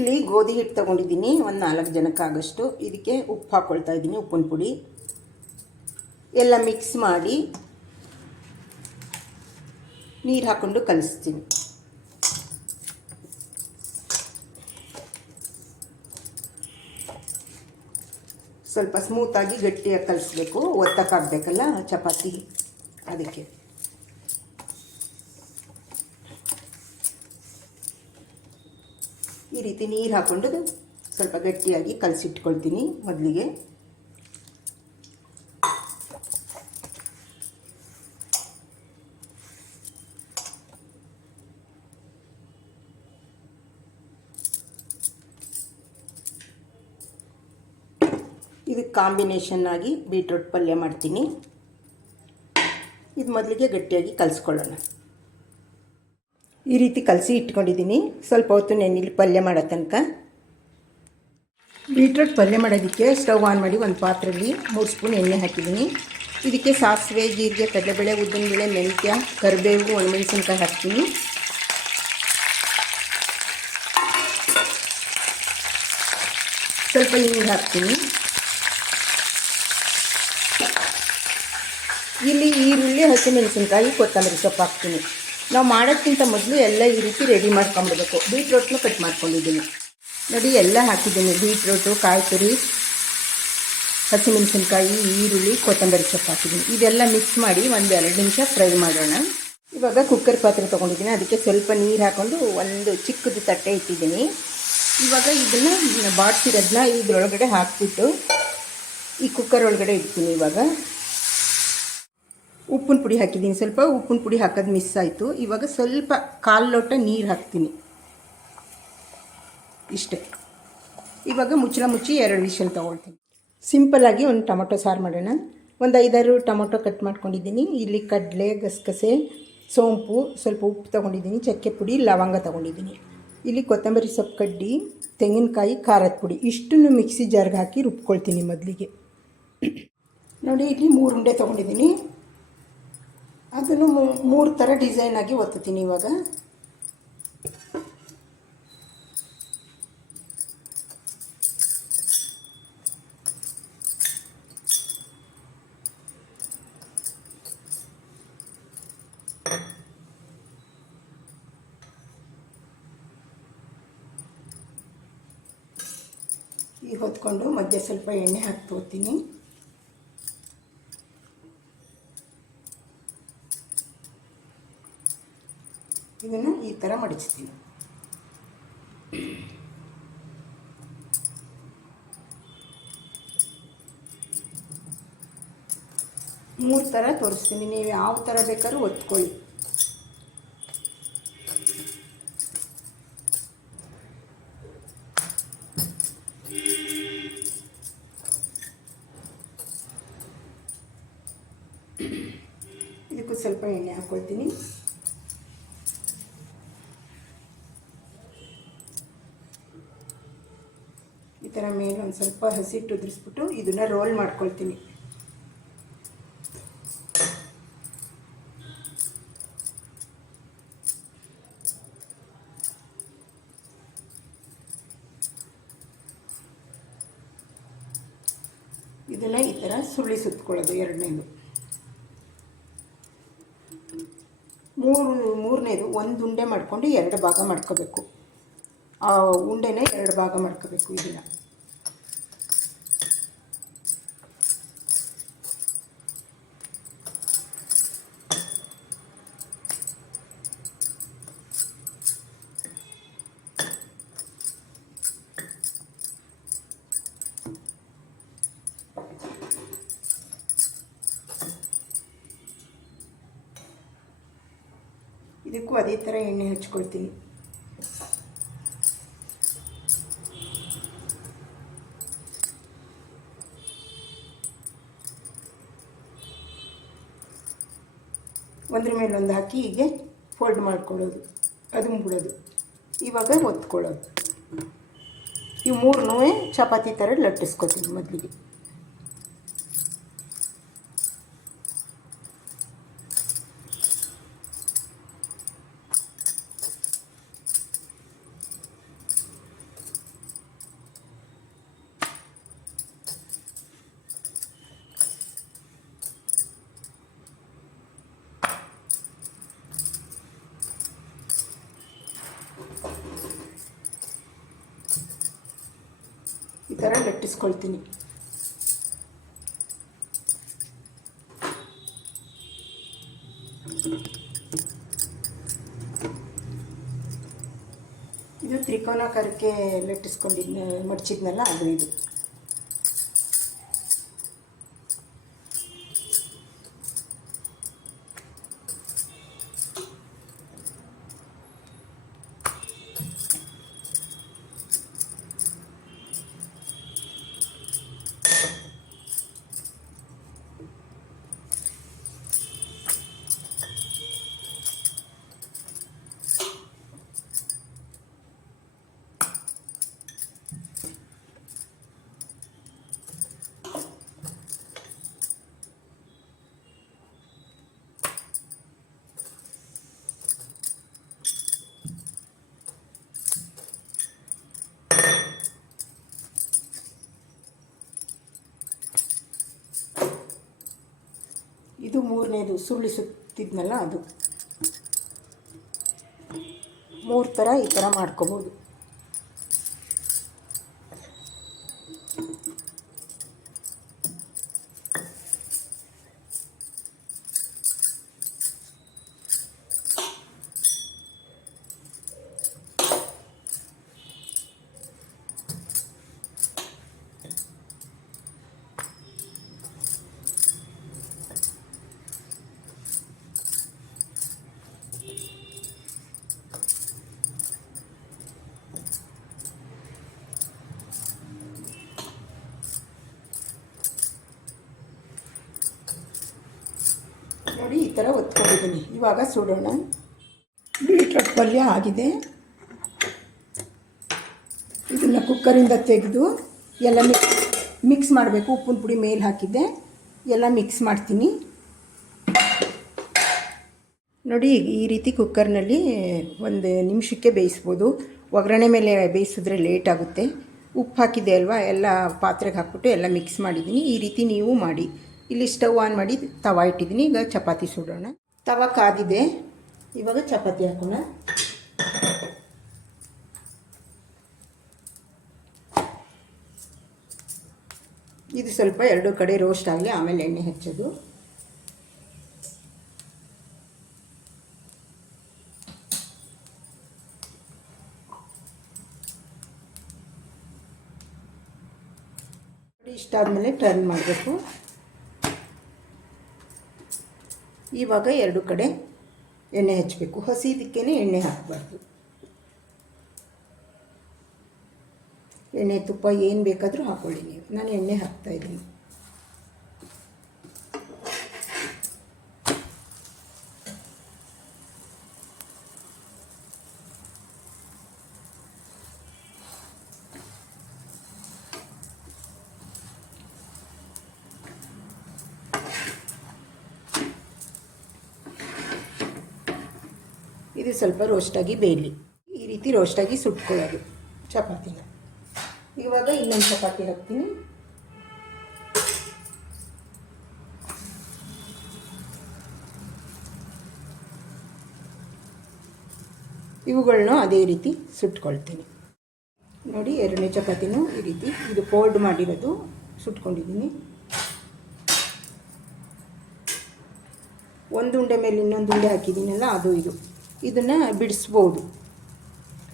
ಇಲ್ಲಿ ಗೋಧಿ ಹಿಟ್ಟು ತೊಗೊಂಡಿದ್ದೀನಿ, ಒಂದು ನಾಲ್ಕು ಜನಕ್ಕಾಗಷ್ಟು. ಇದಕ್ಕೆ ಉಪ್ಪು ಹಾಕ್ಕೊಳ್ತಾ ಇದ್ದೀನಿ, ಉಪ್ಪಿನ ಪುಡಿ. ಎಲ್ಲ ಮಿಕ್ಸ್ ಮಾಡಿ ನೀರು ಹಾಕ್ಕೊಂಡು ಕಲಿಸ್ತೀನಿ. ಸ್ವಲ್ಪ ಸ್ಮೂತಾಗಿ ಗಟ್ಟಿಯಾಗಿ ಕಲಿಸ್ಬೇಕು, ಒತ್ತಕ್ಕಾಗಬೇಕಲ್ಲ, ಚಪಾತಿ, ಅದಕ್ಕೆ. ಈ ರೀತಿ ನೀರು ಹಾಕ್ಕೊಂಡು ಸ್ವಲ್ಪ ಗಟ್ಟಿಯಾಗಿ ಕಲಸಿಟ್ಕೊಳ್ತೀನಿ ಮೊದಲಿಗೆ. ಇದಕ್ಕೆ ಕಾಂಬಿನೇಷನ್ ಆಗಿ ಬೀಟ್ರೂಟ್ ಪಲ್ಯ ಮಾಡ್ತೀನಿ. ಇದು ಮೊದಲಿಗೆ ಗಟ್ಟಿಯಾಗಿ ಕಲಿಸ್ಕೊಳ್ಳೋಣ. ಈ ರೀತಿ ಕಲಸಿ ಇಟ್ಕೊಂಡಿದ್ದೀನಿ. ಸ್ವಲ್ಪ ಹೊತ್ತು ನೆನೆಲಿ ಪಲ್ಯ ಮಾಡೋ ತನಕ. ಬೀಟ್ರೋಟ್ ಪಲ್ಯ ಮಾಡೋದಕ್ಕೆ ಸ್ಟವ್ ಆನ್ ಮಾಡಿ ಒಂದು ಪಾತ್ರೆಯಲ್ಲಿ ಮೂರು ಸ್ಪೂನ್ ಎಣ್ಣೆ ಹಾಕಿದ್ದೀನಿ. ಇದಕ್ಕೆ ಸಾಸಿವೆ, ಜೀರಿಗೆ, ಕಡಲೆಬೇಳೆ, ಉದ್ದಿನಬೇಳೆ, ಮೆಂತ್ಯ, ಕರಿಬೇವು, ಒಣಮೆಣಸಿನ್ಕಾಯಿ ಹಾಕ್ತೀನಿ. ಸ್ವಲ್ಪ ಹಿಂಗೆ ಹಾಕ್ತೀನಿ. ಇಲ್ಲಿ ಈರುಳ್ಳಿ, ಹಸಿಮೆಣಸಿನ್ಕಾಯಿ, ಕೊತ್ತಂಬರಿ ಸೊಪ್ಪು ಹಾಕ್ತೀನಿ. ನಾವು ಮಾಡೋಕ್ಕಿಂತ ಮೊದಲು ಎಲ್ಲ ಈ ರೀತಿ ರೆಡಿ ಮಾಡ್ಕೊಂಬಿಡ್ಬೇಕು ಬೀಟ್ರೋಟ್ನು ಕಟ್ ಮಾಡ್ಕೊಂಡಿದ್ದೀನಿ. ನೋಡಿ, ಎಲ್ಲ ಹಾಕಿದ್ದೀನಿ. ಬೀಟ್ರೋಟು ಕಾಯಿ ತುರಿ ಹಸಿಮೆಣಸಿನ್ಕಾಯಿ, ಈರುಳ್ಳಿ, ಕೊತ್ತಂಬರಿ ಸೊಪ್ಪು ಹಾಕಿದ್ದೀನಿ. ಇದೆಲ್ಲ ಮಿಕ್ಸ್ ಮಾಡಿ ಒಂದು ಎರಡು ನಿಮಿಷ ಫ್ರೈ ಮಾಡೋಣ. ಇವಾಗ ಕುಕ್ಕರ್ ಪಾತ್ರೆ ತೊಗೊಂಡಿದ್ದೀನಿ. ಅದಕ್ಕೆ ಸ್ವಲ್ಪ ನೀರು ಹಾಕ್ಕೊಂಡು ಒಂದು ಚಿಕ್ಕದು ತಟ್ಟೆ ಇಟ್ಟಿದ್ದೀನಿ. ಇವಾಗ ಇದನ್ನು ಬಾಡ್ಸಿರೋದನ್ನ ಇದ್ರೊಳಗಡೆ ಹಾಕಿಬಿಟ್ಟು ಈ ಕುಕ್ಕರ್ ಒಳಗಡೆ ಇಡ್ತೀನಿ ಇವಾಗ. ಉಪ್ಪಿನ ಪುಡಿ ಹಾಕಿದ್ದೀನಿ. ಸ್ವಲ್ಪ ಉಪ್ಪಿನ ಪುಡಿ ಹಾಕೋದು ಮಿಸ್ ಆಯಿತು. ಇವಾಗ ಸ್ವಲ್ಪ ಕಾಲು ಲೋಟ ನೀರು ಹಾಕ್ತೀನಿ. ಇಷ್ಟೇ. ಇವಾಗ ಮುಚ್ಚಳ ಮುಚ್ಚಿ ಎರಡು ವಿಷಲ್ ತೊಗೊಳ್ತೀನಿ. ಸಿಂಪಲ್ಲಾಗಿ ಒಂದು ಟೊಮೊಟೊ ಸಾರು ಮಾಡೋಣ. ಒಂದು ಐದಾರು ಟೊಮೊಟೊ ಕಟ್ ಮಾಡ್ಕೊಂಡಿದ್ದೀನಿ. ಇಲ್ಲಿ ಕಡಲೆ, ಗಸಗಸೆ, ಸೋಂಪು, ಸ್ವಲ್ಪ ಉಪ್ಪು ತೊಗೊಂಡಿದ್ದೀನಿ. ಚಕ್ಕೆ ಪುಡಿ, ಲವಂಗ ತೊಗೊಂಡಿದ್ದೀನಿ. ಇಲ್ಲಿ ಕೊತ್ತಂಬರಿ ಸೊಪ್ಪು ಕಡ್ಡಿ, ತೆಂಗಿನಕಾಯಿ, ಖಾರದ ಪುಡಿ. ಇಷ್ಟನ್ನು ಮಿಕ್ಸಿ ಜಾರ್ಗೆ ಹಾಕಿ ರುಬ್ಕೊಳ್ತೀನಿ ಮೊದಲಿಗೆ. ನೋಡಿ, ಇಲ್ಲಿ ಮೂರು ಉಂಡೆ ತೊಗೊಂಡಿದ್ದೀನಿ. ಅದನ್ನು ಮೂರು ಥರ ಡಿಸೈನ್ ಆಗಿ ಒತ್ತುತ್ತೀನಿ ಇವಾಗ. ಈ ಹೊತ್ಕೊಂಡು ಮಧ್ಯೆ ಸ್ವಲ್ಪ ಎಣ್ಣೆ ಹಾಕ್ತೋತೀನಿ ಇದನ್ನು ಈ ಥರ ಮಡಚ್ತೀನಿ ಮೂರು ಥರ ತೋರಿಸ್ತೀನಿ. ನೀವು ಯಾವ ಥರ ಬೇಕಾದ್ರೂ ಒತ್ಕೊಳ್ಳಿ. ಇದಕ್ಕೂ ಸ್ವಲ್ಪ ಎಣ್ಣೆ ಹಾಕ್ಕೊಳ್ತೀನಿ ಥರ ಮೇಲೆ ಒಂದು ಸ್ವಲ್ಪ ಹಸಿಟ್ಟು ಉದುರಿಸ್ಬಿಟ್ಟು ಇದನ್ನು ರೋಲ್ ಮಾಡ್ಕೊಳ್ತೀನಿ. ಇದನ್ನು ಈ ಥರ ಸುಳ್ಳಿ ಸುತ್ಕೊಳ್ಳೋದು ಎರಡನೇದು. ಮೂರು, ಮೂರನೇದು ಒಂದು ಉಂಡೆ ಮಾಡ್ಕೊಂಡು ಎರಡು ಭಾಗ ಮಾಡ್ಕೋಬೇಕು. ಆ ಉಂಡೆನೇ ಎರಡು ಭಾಗ ಮಾಡ್ಕೋಬೇಕು ಇದನ್ನು. ಇದಕ್ಕೂ ಅದೇ ಥರ ಎಣ್ಣೆ ಹಚ್ಕೊಳ್ತೀನಿ. ಒಂದ್ರ ಮೇಲೆ ಒಂದು ಹಾಕಿ ಹೀಗೆ ಫೋಲ್ಡ್ ಮಾಡ್ಕೊಳ್ಳೋದು, ಅದು ಬಿಡೋದು. ಇವಾಗ ಒತ್ಕೊಳ್ಳೋದು. ಈ ಮೂರನ್ನೂ ಚಪಾತಿ ಥರ ಲಟ್ಟಿಸ್ಕೊತೀನಿ ಮೊದಲಿಗೆ. ಥರ ಲಟ್ಟಿಸ್ಕೊಳ್ತೀನಿ. ಇದು ತ್ರಿಕೋನಾಕಾರಕ್ಕೆ ಲಟ್ಟಿಸ್ಕೊಂಡಿದ್ನ ಮಡಚಿದ್ನಲ್ಲ ಅದು ಇದು. ಇದು ಮೂರನೇದು ಸುರುಳಿ ಸುತ್ತಿದ್ನಲ್ಲ ಅದು. ಮೂರು ಥರ ಈ ಥರ ಮಾಡ್ಕೋಬೋದು. ಥರ ಒತ್ಕೊಂಡಿದ್ದೀನಿ. ಇವಾಗ ಸುಡೋಣ. ಬೀಟ್ರೂಟ್ ಪಲ್ಯ ಆಗಿದೆ. ಇದನ್ನು ಕುಕ್ಕರಿಂದ ತೆಗೆದು ಎಲ್ಲ ಮಿಕ್ಸ್ ಮಿಕ್ಸ್ ಮಾಡಬೇಕು. ಉಪ್ಪಿನ ಪುಡಿ ಮೇಲೆ ಹಾಕಿದ್ದೆ. ಎಲ್ಲ ಮಿಕ್ಸ್ ಮಾಡ್ತೀನಿ. ನೋಡಿ, ಈ ರೀತಿ ಕುಕ್ಕರ್ನಲ್ಲಿ ಒಂದು ನಿಮಿಷಕ್ಕೆ ಬೇಯಿಸ್ಬೋದು. ಒಗ್ಗರಣೆ ಮೇಲೆ ಬೇಯಿಸಿದ್ರೆ ಲೇಟ್ ಆಗುತ್ತೆ. ಉಪ್ಪು ಹಾಕಿದೆ ಅಲ್ವಾ? ಎಲ್ಲ ಪಾತ್ರೆಗೆ ಹಾಕ್ಬಿಟ್ಟು ಎಲ್ಲ ಮಿಕ್ಸ್ ಮಾಡಿದ್ದೀನಿ. ಈ ರೀತಿ ನೀವು ಮಾಡಿ. ಇಲ್ಲಿ ಸ್ಟವ್ ಆನ್ ಮಾಡಿ ತವ ಇಟ್ಟಿದ್ದೀನಿ. ಈಗ ಚಪಾತಿ ಸುಡೋಣ. ತವ ಕಾದಿದೆ. ಇವಾಗ ಚಪಾತಿ ಹಾಕೋಣ. ಇದು ಸ್ವಲ್ಪ ಎರಡು ಕಡೆ ರೋಸ್ಟ್ ಆಗಲಿ, ಆಮೇಲೆ ಎಣ್ಣೆ ಹಚ್ಚೋದು. ಇಷ್ಟ ಆದಮೇಲೆ ಟರ್ನ್ ಮಾಡಬೇಕು. ಇವಾಗ ಎರಡು ಕಡೆ ಎಣ್ಣೆ ಹಚ್ಚಬೇಕು ಹಸಿದಕ್ಕೇ ಎಣ್ಣೆ ಹಾಕಬಾರ್ದು. ಎಣ್ಣೆ ತುಪ್ಪ ಏನು ಬೇಕಾದರೂ ಹಾಕ್ಕೊಳ್ಳಿ ನೀವು. ನಾನು ಎಣ್ಣೆ ಹಾಕ್ತಾ ಇದು ಸ್ವಲ್ಪ ರೋಸ್ಟಾಗಿ ಬೇಯಲಿ. ಈ ರೀತಿ ರೋಸ್ಟಾಗಿ ಸುಟ್ಕೊಳ್ಳೋದು ಚಪಾತಿನ. ಇವಾಗ ಇನ್ನೊಂದು ಚಪಾತಿ ಹಾಕ್ತೀನಿ. ಇವುಗಳನ್ನೂ ಅದೇ ರೀತಿ ಸುಟ್ಕೊಳ್ತೀನಿ. ನೋಡಿ, ಎರಡನೇ ಚಪಾತಿನೂ ಈ ರೀತಿ ಇದು ಫೋಲ್ಡ್ ಮಾಡಿರೋದು ಸುಟ್ಕೊಂಡಿದ್ದೀನಿ. ಒಂದು ಉಂಡೆ ಮೇಲೆ ಇನ್ನೊಂದು ಉಂಡೆ ಹಾಕಿದ್ದೀನಲ್ಲ, ಅದು ಇದು. ಇದನ್ನು ಬಿಡಿಸ್ಬೋದು.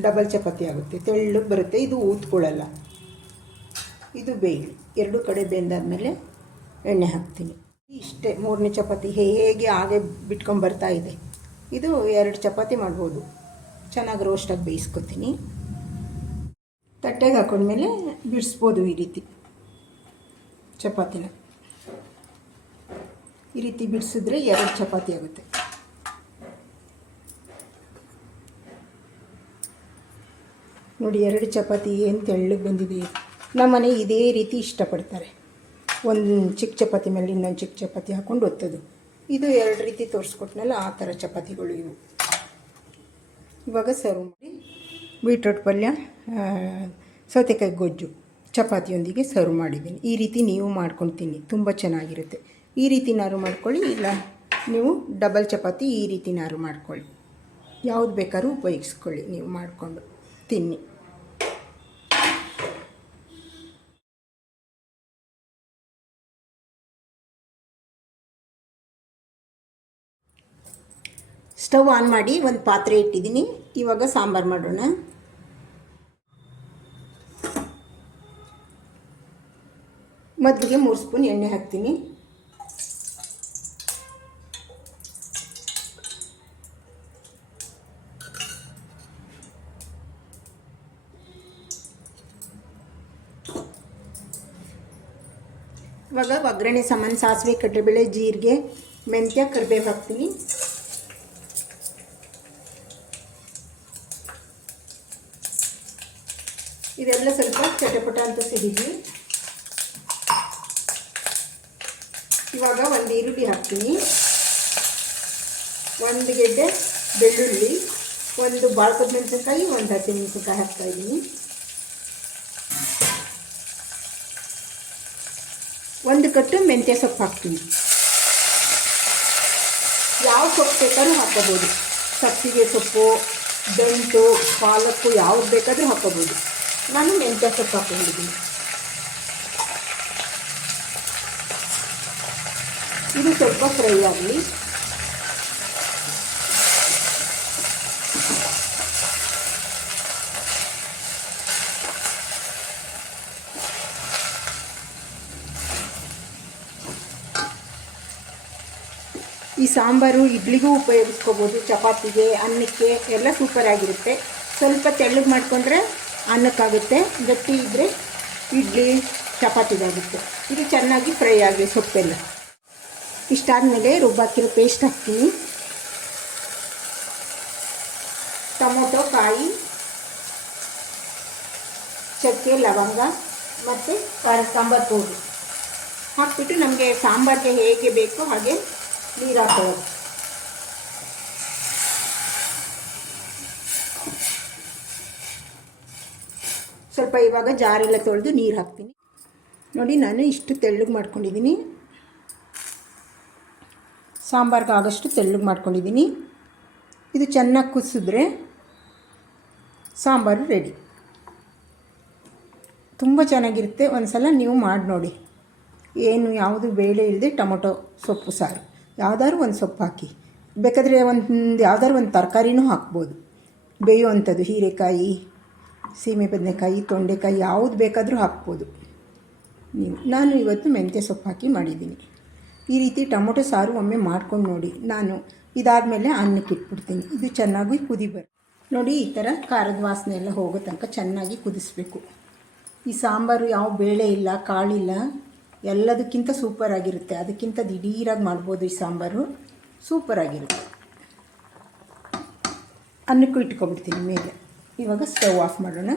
ಡಬಲ್ ಚಪಾತಿ ಆಗುತ್ತೆ. ತೆಳ್ಳಗೆ ಬರುತ್ತೆ. ಇದು ಊದ್ಕೊಳ್ಳಲ್ಲ ಇದು ಬೇಯಿ ಎರಡು ಕಡೆ ಬೆಂದಾದಮೇಲೆ ಎಣ್ಣೆ ಹಾಕ್ತೀನಿ. ಇಷ್ಟೇ ಮೂರನೇ ಚಪಾತಿ ಹೇಗೆ ಹಾಗೆ ಬಿಟ್ಕೊಂಡು ಬರ್ತಾ ಇದೆ. ಇದು ಎರಡು ಚಪಾತಿ ಮಾಡ್ಬೋದು. ಚೆನ್ನಾಗಿ ರೋಸ್ಟಾಗಿ ಬೇಯಿಸ್ಕೊತೀನಿ. ತಟ್ಟೆಗೆ ಹಾಕೊಂಡ್ಮೇಲೆ ಬಿಡಿಸ್ಬೋದು ಈ ರೀತಿ. ಚಪಾತಿನ. ಈ ರೀತಿ ಬಿಡಿಸಿದ್ರೆ ಎರಡು ಚಪಾತಿ ಆಗುತ್ತೆ. ನೋಡಿ, ಎರಡು ಚಪಾತಿ ಏನು ತೆಳ್ಳಗೆ ಬಂದಿದೆ ನಮ್ಮ ಮನೆ ಇದೇ ರೀತಿ ಇಷ್ಟಪಡ್ತಾರೆ. ಒಂದು ಚಿಕ್ಕ ಚಪಾತಿ ಮೇಲೆ ಇನ್ನೊಂದು ಚಿಕ್ಕ ಚಪಾತಿ ಹಾಕ್ಕೊಂಡು ಒತ್ತೋದು. ಇದು ಎರಡು ರೀತಿ ತೋರಿಸ್ಕೊಟ್ನಲ್ಲ, ಆ ಥರ ಚಪಾತಿಗಳು ಇವು. ಇವಾಗ ಸರ್ವ್ ಮಾಡಿ ಬೀಟ್ರೋಟ್ ಪಲ್ಯ ಸೌತೆಕಾಯಿ ಗೊಜ್ಜು, ಚಪಾತಿಯೊಂದಿಗೆ ಸರ್ವ್ ಮಾಡಿದ್ದೀನಿ. ಈ ರೀತಿ ನೀವು ಮಾಡ್ಕೊಂಡು ತಿನ್ನಿ ತುಂಬ ಚೆನ್ನಾಗಿರುತ್ತೆ. ಈ ರೀತಿ ನಾರು ಮಾಡ್ಕೊಳ್ಳಿ, ಇಲ್ಲ ನೀವು ಡಬಲ್ ಚಪಾತಿ ಈ ರೀತಿ ನಾರು ಮಾಡ್ಕೊಳ್ಳಿ. ಯಾವ್ದು ಬೇಕಾದ್ರೂ ಉಪಯೋಗಿಸ್ಕೊಳ್ಳಿ ನೀವು ಮಾಡಿಕೊಂಡು. ತಿನ್ನಿ. ಸ್ಟವ್ ಆನ್ ಮಾಡಿ ಒಂದು ಪಾತ್ರೆ ಇಟ್ಟಿದ್ದೀನಿ. ಇವಾಗ ಸಾಂಬಾರು ಮಾಡೋಣ. ಮೊದಲಿಗೆ ಮೂರು ಸ್ಪೂನ್ ಎಣ್ಣೆ ಹಾಕ್ತೀನಿ. ಇವಾಗ ಒಗ್ಗರಣೆ, ಸಾಮಾನು, ಸಾಸಿವೆ, ಕಡಲೆಬೇಳೆ, ಜೀರಿಗೆ, ಮೆಂತ್ಯ, ಕರಿಬೇವು ಹಾಕ್ತೀನಿ. ಇದೆಲ್ಲ ಸ್ವಲ್ಪ ಚಟಪಟ ಅಂತ ಸಿಡಿದ್ವಿ ಇವಾಗ ಒಂದು ಈರುಳ್ಳಿ ಹಾಕ್ತೀನಿ. ಒಂದು ಗೆಡ್ಡೆ ಬೆಳ್ಳುಳ್ಳಿ, ಒಂದು ಬಾಳ್ಕದ ಮೆಣಸಿನ್ಕಾಯಿ ಒಂದು ಹಸಿಮೆಣಸಿನ್ಕಾಯಿ ಹಾಕ್ತಾ ಇದ್ದೀನಿ. ಒಂದು ಕಟ್ಟು ಮೆಂತ್ಯ ಸೊಪ್ಪು ಹಾಕ್ತೀನಿ. ಯಾವ ಸೊಪ್ಪು ಬೇಕಾದ್ರೂ ಹಾಕೋಬೋದು ಸಬ್ಸಿಗೆ ಸೊಪ್ಪು, ದಂಟು, ಪಾಲಕ್ಕು ಯಾವ್ದು ಬೇಕಾದರೂ ಹಾಕೋಬೋದು ನಾನು ಮೆಂತ್ಯ ಸೊಪ್ಪು ಹಾಕೊಂಡಿದ್ದೀನಿ ಇದು ಸ್ವಲ್ಪ ಫ್ರೈ ಆಗಲಿ. ಈ ಸಾಂಬಾರು ಇಡ್ಲಿಗೂ ಉಪಯೋಗಿಸ್ಕೋಬೋದು, ಚಪಾತಿಗೆ, ಅನ್ನಕ್ಕೆ ಎಲ್ಲ ಸೂಪರ್ ಆಗಿರುತ್ತೆ. ಸ್ವಲ್ಪ ತೆಳ್ಳಗೆ ಮಾಡಿಕೊಂಡ್ರೆ ಅನ್ನಕ್ಕಾಗುತ್ತೆ, ಗಟ್ಟಿ ಇದ್ದರೆ ಇಡ್ಲಿ, ಚಪಾತಿಗಾಗುತ್ತೆ. ಇದು ಚೆನ್ನಾಗಿ ಫ್ರೈ ಆಗಲಿ ಸೊಪ್ಪೆಲ್ಲ. ಇಷ್ಟಾದಮೇಲೆ ರುಬ್ಬಾಕಿರೋ ಪೇಸ್ಟ್ ಹಾಕ್ತೀನಿ ಟೊಮೊಟೊ, ಕಾಯಿ, ಚಕ್ಕೆ, ಲವಂಗ ಮತ್ತು ಸಾಂಬಾರು ಪೌಡ್ರು. ಹಾಕ್ಬಿಟ್ಟು ನಮಗೆ ಸಾಂಬಾರಿಗೆ ಹೇಗೆ ಬೇಕೋ ಹಾಗೆ ನೀರು ಹಾಕೊಳ್ಳೋದು ಸ್ವಲ್ಪ ಇವಾಗ ಜಾರೆಲ್ಲ ತೊಳೆದು ನೀರು ಹಾಕ್ತೀನಿ. ನೋಡಿ, ನಾನು ಇಷ್ಟು ತೆಳ್ಳಗೆ ಮಾಡ್ಕೊಂಡಿದ್ದೀನಿ ಸಾಂಬಾರ್ಗೆ ಆಗೋಷ್ಟು ತೆಳ್ಳಗೆ ಮಾಡ್ಕೊಂಡಿದ್ದೀನಿ ಇದು ಚೆನ್ನಾಗಿ ಕುದಿಸಿದ್ರೆ ಸಾಂಬಾರು ರೆಡಿ ತುಂಬ ಚೆನ್ನಾಗಿರುತ್ತೆ. ಒಂದು ಸಲ ನೀವು ಮಾಡಿ ನೋಡಿ ಏನು ಯಾವುದು ಬೇಳೆ ಇಲ್ಲದೆ ಟೊಮೊಟೊ ಸೊಪ್ಪು ಸಾರು. ಯಾವ್ದಾದ್ರು ಒಂದು ಸೊಪ್ಪು ಹಾಕಿ. ಬೇಕಾದರೆ ಒಂದು ಯಾವ್ದಾದ್ರು ಒಂದು ತರಕಾರಿನೂ ಹಾಕ್ಬೋದು. ಬೇಯುವಂಥದ್ದು ಹೀರೆಕಾಯಿ, ಸೀಮೆ ಬದನೆಕಾಯಿ, ತೊಂಡೆಕಾಯಿ ಯಾವುದು ಬೇಕಾದರೂ ಹಾಕ್ಬೋದು. ನೀವು, ನಾನು ಇವತ್ತು ಮೆಂತ್ಯ ಸೊಪ್ಪು ಹಾಕಿ ಮಾಡಿದ್ದೀನಿ. ಈ ರೀತಿ ಟೊಮೊಟೊ ಸಾರು ಒಮ್ಮೆ ಮಾಡ್ಕೊಂಡು ನೋಡಿ. ನಾನು ಇದಾದಮೇಲೆ ಅನ್ನಕ್ಕೆ ಇಟ್ಬಿಡ್ತೀನಿ. ಇದು ಚೆನ್ನಾಗಿ ಕುದಿ ಬರ್, ನೋಡಿ, ಈ ಥರ ಖಾರದ ವಾಸನೆ ಎಲ್ಲ ಹೋಗೋ ತನಕ ಚೆನ್ನಾಗಿ ಕುದಿಸ್ಬೇಕು. ಈ ಸಾಂಬಾರು ಯಾವ ಬೇಳೆ ಇಲ್ಲ, ಕಾಳಿಲ್ಲ ಎಲ್ಲದಕ್ಕಿಂತ ಸೂಪರ್ ಆಗಿರುತ್ತೆ. ಅದಕ್ಕಿಂತ ದಿಢೀರಾಗಿ ಮಾಡ್ಬೋದು ಈ ಸಾಂಬಾರು. ಸೂಪರ್ ಆಗಿರುತ್ತೆ. ಅನ್ನಕ್ಕೂ ಇಟ್ಕೊಬಿಡ್ತೀನಿ ಮೇಲೆ ಇವಾಗ ಸ್ಟವ್ ಆಫ್ ಮಾಡೋಣ.